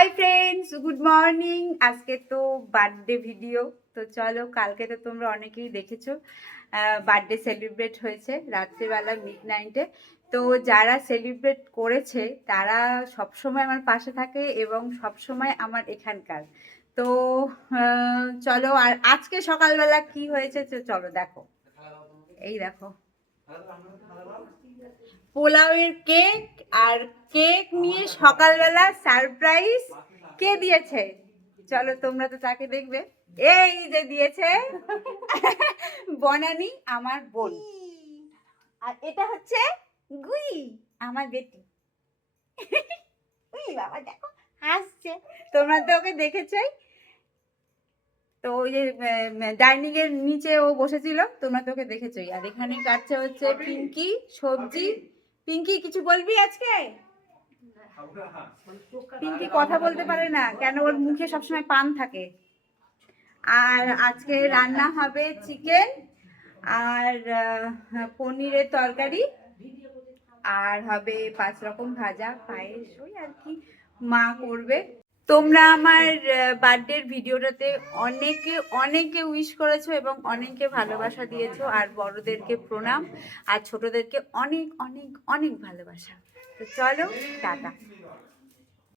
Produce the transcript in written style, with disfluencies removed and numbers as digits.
Hi friends, good morning. আজকে তো birthday video. তো চলো, কালকে তো তোমরা অনেকেই দেখেছো বার্থডে সেলিব্রেট হয়েছে রাত্রেবেলা মিডনাইটে। তো যারা সেলিব্রেট করেছে তারা সবসময় আমার পাশে থাকে এবং সবসময় আমার এখানকার। তো চলো, আর আজকে সকালবেলা কি হয়েছে চলো দেখো। এই দেখো, পোলাওয়ের কেক, আর কেক নিয়ে সকালবেলা সারপ্রাইজ কে দিয়েছে চলো তোমরা তো তাকে দেখবে। এই যে দিয়েছে বনানি, আমার বোন। আর এটা হচ্ছে গুই, আমার বেটি। উই বাবা, দেখো হাসছে। তোমরা তো ওকে দেখেছই। তো ওই যে ডাইনিং এর নিচে ও বসেছিল, তোমরা তো ওকে দেখেছই। আর এখানে কাটছে হচ্ছে পিঙ্কি সবজি। পিঙ্কি, কিছু বলবি আজকে? পিঙ্কি কথা বলতে পারে না কেন, ওর মুখে সবসময় পান থাকে। আর আজকে রান্না হবে চিকেন আর পনিরের তরকারি, আর হবে 5 রকম ভাজা, পায়েস, ওই আর কি মা করবে। তোমরা আমার বার্থডের ভিডিওটাতে অনেকে অনেকে উইশ করেছো এবং অনেকে ভালোবাসা দিয়েছো। আর বড়দেরকে প্রণাম, আর ছোটদেরকে অনেক অনেক অনেক ভালোবাসা। তো চলো, টাটা।